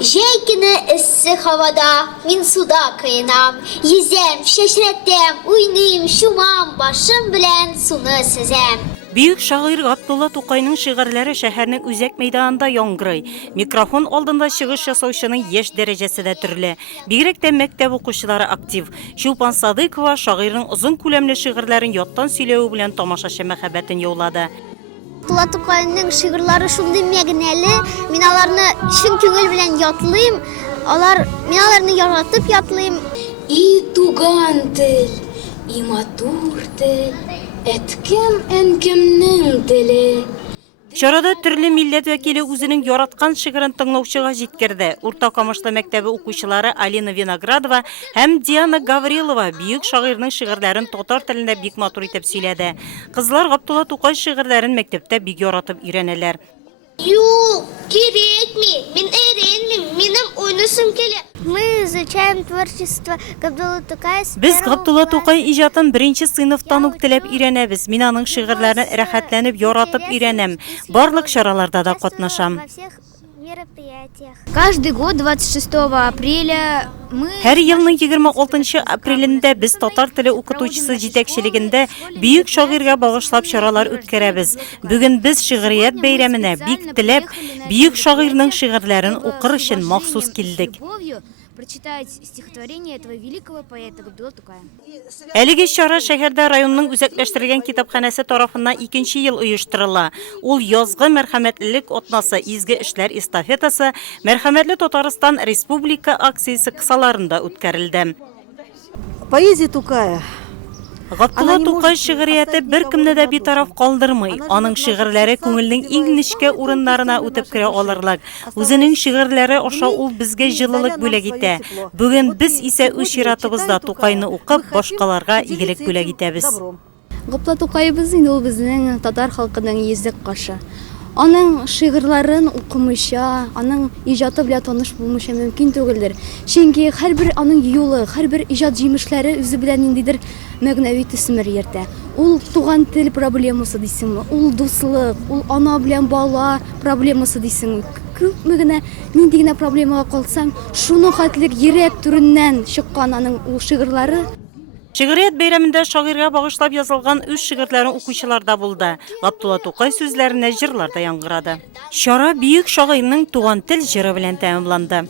Жай көне ісі havada, min suda kıyınam. Yüzem, şaşırattım, uynayım, şumam, başım bilen sunu sizem. Büyük şair Abdullah Tokay'ның şiirleri şehirnin üzek meydanında яңгырый. Mikrofon алдында шығыш жасаушының еш дәрежесі дә түрлі. Бигрәк тә мәктәп укучылары актив. Шулпан Садыкова шагыйрның озын күләмле шигырьләрен яттан сөйләү белән тамашачы мәхәббәтен яулады. Abdullah Tokay'ның şiirleri şunday мәгънәле, min аларны чын күңел белән ятлыйм. Min аларны яратып ятлыйм. И туган тел, и матур тел, әткем әнкемнең теле. Чарада төрле милләт вәкиле үзенең яраткан шигырен тыңлаучыга җиткерде. Урта Камышлы мәктәбе укучылары Алина Виноградова һәм Диана Гаврилова бөек шагыйрьнең шигырьләрен татар телендә бик матур итеп сөйләде. Кызлар Габдулла Тукай шигырьләрен мәктәптә бик яратып өйрәнәләр. Юк, керекми, min öğrenmeyim, benim oynasım келе. Мы изучаем творчество Габдулла Тукая. Без Габдулла Тукай иҗатын беренче сыйныфтан ук теләп өйрәнәбез. Мин аның шигырьләрен рәхәтләнеп яратып өйрәнәм. Барлык чараларда да катнашам. Каждый год 26 апреля мы... Һәр елның 26 апрелендә без татар теле укытучысы җитәкчелегендә бөек шагыйрьгә багышлап чаралар үткәрәбез. Бүген без шигърият бәйрәменә бик теләп бөек шагыйрьнең шигырьләрен укыр өчен махсус килдек. Прочитать стихотворение этого великого поэта Габдулла Тукая. Әлеге чара шәһәрдә районның үзәкләштерелгән китапханәсе тарафыннан 2нче ел оештырыла. Ул язгы мәрхәмәтлелек атнасы, изге эшләр эстафетасы, Мәрхәмәтле Татарстан Республика акциясе кысаларында үткәрелде. Поэзия Тукая. Габдулла Тукай шигърияте беркемне дә битараф калдырмый. Аның шигырьләре күңелнең иң нечкә урыннарына үтеп керә алырлык. Үзенең шигырьләре аша ул безгә җылылык бүләк итә. Бүген без исә үз чиратыбызда Тукайны укып, башкаларга игелек бүләк итәбез. Габдулла Тукайбыз инде ул безнең татар халкының йөзек кашы. Аның шигырьләрен укымыйча, аның иҗаты белән таныш булмыйча мөмкин түгелдер. Чөнки һәрбер аның юлы, һәрбер иҗат җимешләре үзе белән ниндидер мәгънәви төсмер йөртә. Ул туган тел проблемасы дисеңме, ул дуслык, ул ана белән бала проблемасы дисеңме. Күпме генә нинди генә проблемага калсаң, шуның хәтлек йөрәк түреннән чыккан аның ул шигырьләре. Шигърият бәйрәмендә шагыйрьгә багышлап язылган үз шигырьләрен укучылар да булды. Габдулла Тукай сүзләренә җырлар да яңгырады. Чара бөек шагыйрьнең туган тел җыры белән тәмамланды.